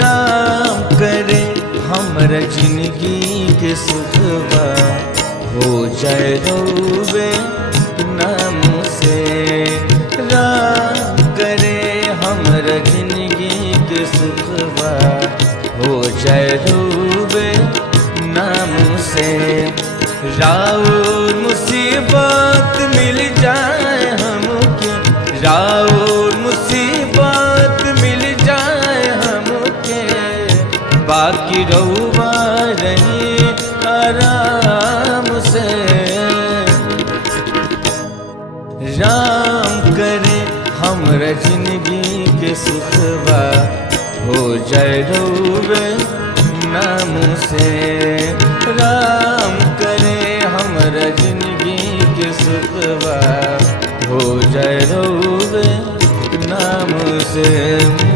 राम करे हमरा जिंदगी के सुखवा, हो जाए रोवे नाम से। राम करे हमरा जिंदगी के सुखवा, हो जाए रोवे नाम से। राउर मुसीबत मिल जाए हमके, राउर मुसीबत मिल जाए हमके, बाकी रहुआ रही आराम से। राम करे हमरा जिंदगी के सुखवा, हो जाए रोवे नाम से। राम करे हमरा जिंदगी के सुखवा, हो जाए रोवे नाम से।